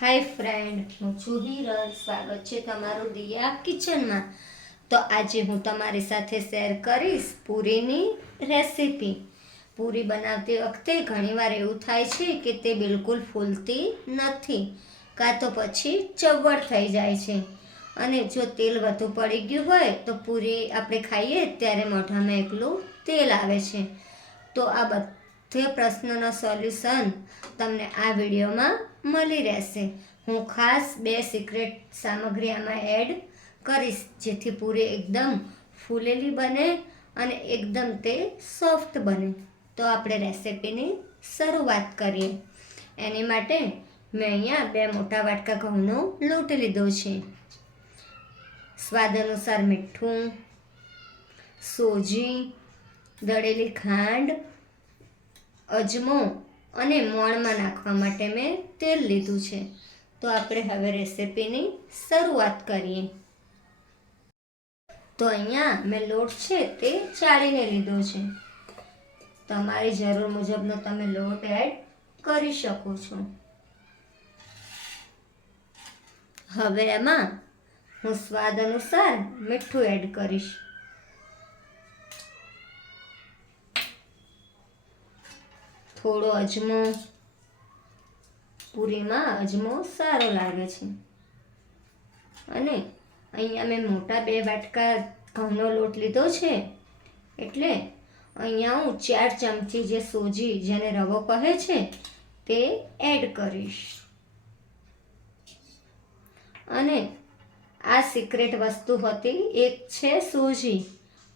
હાય friend હું છું હિરલ. સ્વાગત છે તમારું દિયા કિચનમાં. તો આજે હું તમારી સાથે શેર કરીશ પૂરીની રેસીપી. પૂરી બનાવતી વખતે ઘણીવાર એવું થાય છે કે તે બિલકુલ ફૂલતી નથી. કાં તો પછી ચવડ થઈ જાય છે. અને જો તેલ વધુ પડી ગયું હોય તો પૂરી આપણે ખાઈએ ત્યારે મોઢામાં એકલું તેલ આવે છે. તો આ બધે પ્રશ્નનો સોલ્યુશન તમને આ વિડીયોમાં મળી રહેશે. હું ખાસ બે સિક્રેટ સામગ્રી આમાં એડ કરીશ, જેથી પૂરી એકદમ ફૂલેલી બને અને એકદમ તે સોફ્ટ બને. તો આપણે રેસિપીની શરૂઆત કરીએ. એની માટે મેં અહીંયા બે મોટા વાટકા ઘઉંનો લોટ લીધો છે. સ્વાદ અનુસાર મીઠું, સોજી, દળેલી ખાંડ અજમો અને મોણમાં નાખવા માટે મેં તેલ લીધું છે. તો આપણે હવે રેસીપીની શરૂઆત કરીએ. તો અહીંયા મેં લોટ છે તે ચાળીને લીધો છે. તમારી જરૂર મુજબનો તમે લોટ એડ કરી શકો છો. હવે એમાં હું સ્વાદ અનુસાર મીઠું એડ કરીશ. થોડો અજમો પૂરીમાં અજમો સારો લાગે છે. અને અહીંયા મેં મોટા બે વાટકા ઘઉંનો લોટ લીધો છે, એટલે અહીંયા હું ચાર ચમચી જે સોજી જેને રવો કહે છે, તે એડ કરીશ. અને આ સિક્રેટ વસ્તુ હતી, એક છે સોજી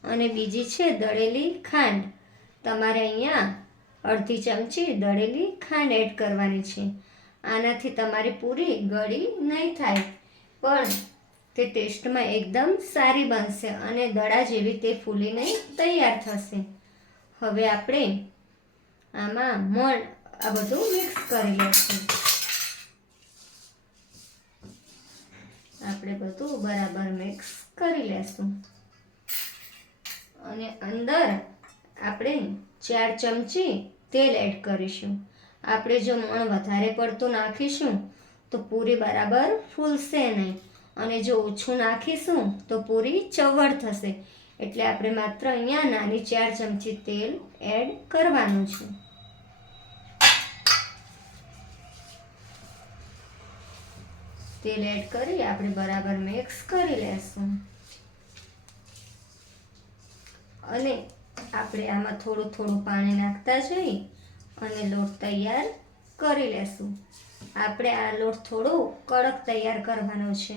અને બીજી છે દળેલી ખાંડ. તમારે અહીંયા અડધી ચમચી દળેલી ખાંડ એડ કરવાની છે. આનાથી તમારી પૂરી ગળી નહીં થાય. પણ તે ટેસ્ટમાં એકદમ સારી બનશે અને દડા જેવી તે ફૂલીને તૈયાર થશે. હવે આપણે આમાં મણ આ બધું મિક્સ કરી લઈશું. આપણે બધું બરાબર મિક્સ કરી લેશું. અને અંદર આપણે ચાર ચમચી તેલ એડ કરીશું. આપણે જો મણ વધારે પડતું નાખીશું, તો પૂરી બરાબર ફૂલશે નહીં. અને જો ઓછું નાખીશું, તો પૂરી ચવડ થશે. એટલે આપણે માત્ર અહીંયા નાની ચાર ચમચી તેલ એડ કરવાનું છે. તેલ એડ કરી આપણે બરાબર મિક્સ કરી લેશું. અને આપણે આમાં થોડું થોડું પાણી નાખતા જઈ અને લોટ તૈયાર કરી લેશું. આપણે આ લોટ થોડો કડક તૈયાર કરવાનો છે.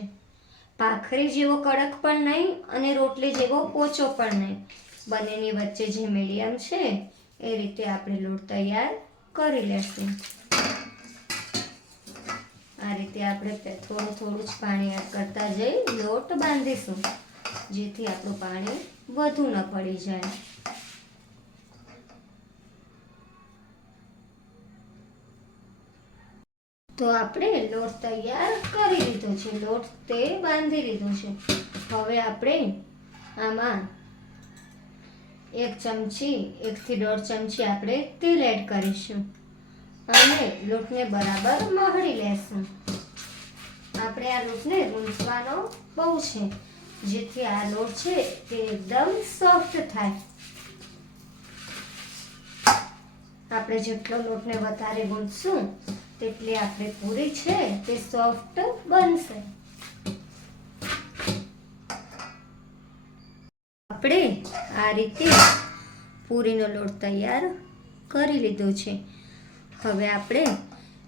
ભાખરી જેવો કડક પણ નહીં અને રોટલી જેવો પોચો પણ નહીં. બંનેની વચ્ચે જે મીડિયમ છે, એ રીતે આપણે લોટ તૈયાર કરી લેશું. આ રીતે આપણે થોડું થોડું જ પાણી એડ કરતા જઈ લોટ બાંધીશું, જેથી આપણું પાણી વધુ ન પડી જાય. તો આપણે લોટ તૈયાર કરી લીધો છે. લોટ તે બાંધી લીધો છે. હવે આપણે આમાં એક ચમચી, એકથી દોઢ ચમચી આપણે તેલ એડ કરીશું. અને લોટને બરાબર મહળી લેશું. આપણે આ લોટને રૂંધવાનો બહુ છે. જેથી આ લોટ છે તે એકદમ સોફ્ટ થાય. આપણે જેટલો લોટને વધારે ગૂંથશું તેટલી આપણે પૂરી છે તે સોફ્ટ બનશે. આપણે આ રીતે પૂરીનો લોટ તૈયાર કરી લીધો છે. હવે આપણે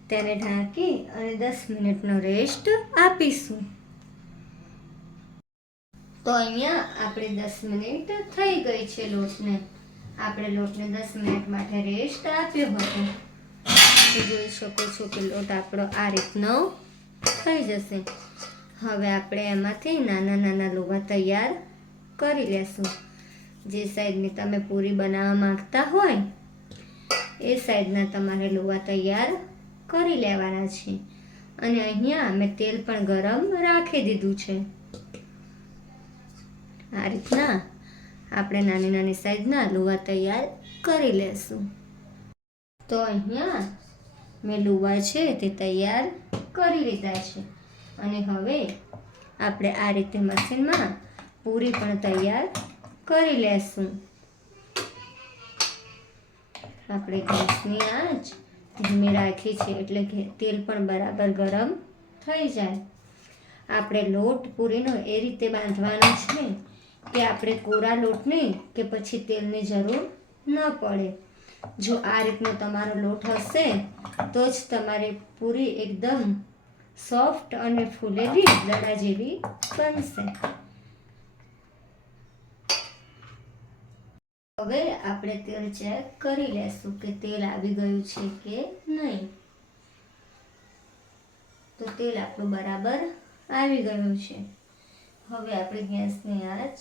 તેને ઢાંકી અને દસ મિનિટનો રેસ્ટ આપીશું. તો અહીંયા આપણે દસ મિનિટ થઈ ગઈ છે લોટને. આપણે લોટને દસ મિનિટ માટે રેસ્ટ આપ્યો હતો. તો જોઈ શકો છો કે લોટ આપણો આ રીતનો થઈ જશે. હવે આપણે એમાંથી નાના નાના લોવા તૈયાર કરી લેશું. જે સાઈડની તમે પૂરી બનાવવા માંગતા હોય, એ સાઈડના તમારે લોવા તૈયાર કરી લેવાના છે. અને અહીંયા મેં તેલ પણ ગરમ રાખી દીધું છે. આ રીતના આપણે નાની નાની સાઈઝના લોવા તૈયાર કરી લેશું. તો અહીંયા મેં લુવા છે તે તૈયાર કરી લીધા છે. અને હવે આપણે આ રીતે મશીનમાં પૂરી પણ તૈયાર કરી લેશું. આપણે ગેસની આંચ ધીમે રાખી છે એટલે કે તેલ પણ બરાબર ગરમ થઈ જાય. આપણે લોટ પૂરીનો એ રીતે બાંધવાનો છે કે આપણે કોરા લોટની કે પછી તેલની જરૂર ન પડે. જો આ રીતનો તમારો લોટ હશે, તો જ તમારી પૂરી એકદમ સોફ્ટ અને ફૂલેલી દડા જેવી બનશે. હવે આપણે તેલ ચેક કરી લેશું કે તેલ આવી ગયું છે કે નહીં. તો તેલ આપણું બરાબર આવી ગયું છે. હવે આપણે ગેસની આંચ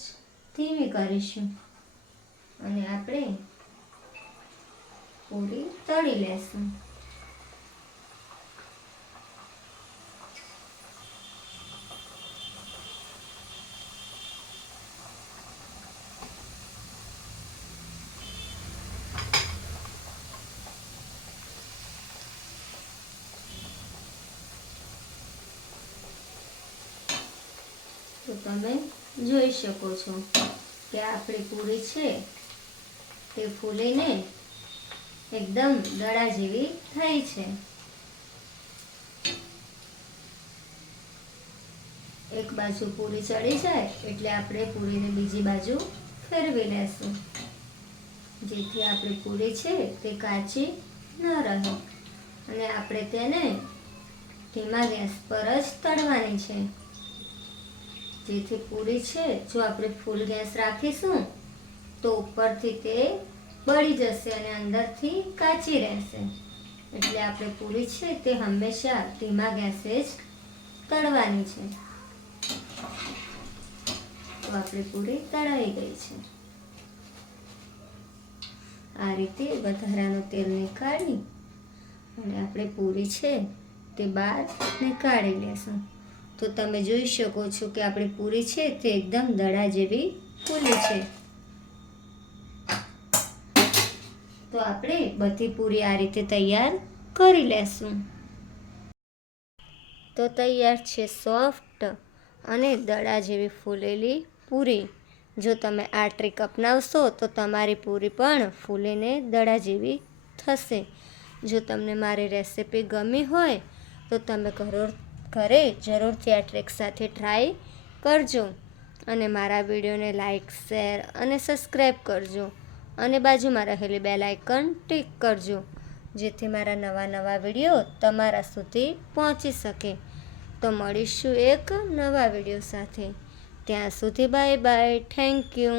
ધીમી કરીશું. અને આપણે પૂરી તળી લેશું. તો તમે જોઈ શકો છો કે આપણી પૂરી છે તે ફૂલીને એકદમ દડા જેવી થઈ છે. એક બાજુ પૂરી ચડી જાય એટલે આપણે પૂરીને બીજી બાજુ ફેરવી લેશું. જેથી આપણી પૂરી છે તે કાચી ન રહે. અને આપણે તેને ધીમા ગેસ પર જ તળવાની છે. જેથી પૂરી છે, જો આપણે ફૂલ ગેસ રાખીશું, તો ઉપરથી તે બળી જશે અને અંદરથી કાચી રહેશે. એટલે આપણે પૂરી છે તે હંમેશા ધીમા ગેસે જ તળવાની છે. તો આપણી પૂરી તળાઈ ગઈ છે. આ રીતે વધારાનું તેલ નીકાળી અને આપણે પૂરી છે તે બહાર નીકાળી લેશું. તો તમે જોઈ શકો છો કે આપણી પૂરી છે તે એકદમ દડા જેવી ફૂલી છે. તો આપણે બધી પૂરી આ રીતે તૈયાર કરી લેશું. તો તૈયાર છે સોફ્ટ અને દડા જેવી ફૂલેલી પૂરી. જો તમે આ ટ્રીક અપનાવશો તો તમારી પૂરી પણ ફૂલીને દડા જેવી થશે. જો તમને મારી રેસિપી ગમી હોય તો તમે ઘરો ઘરે જરૂરથી આ ટ્રીક સાથે ટ્રાય કરજો. અને મારા વિડીયોને લાઈક, શેર અને સબસ્ક્રાઈબ કરજો. અને બાજુમાં રહેલી બેલ આઇકન ટિક કરજો, જેથી મારા નવા નવા વીડિયો તમારા સુધી પહોંચી શકે. તો મળીશું એક નવા વીડિયો સાથે. ત્યાં સુધી બાય બાય, થેન્ક યુ.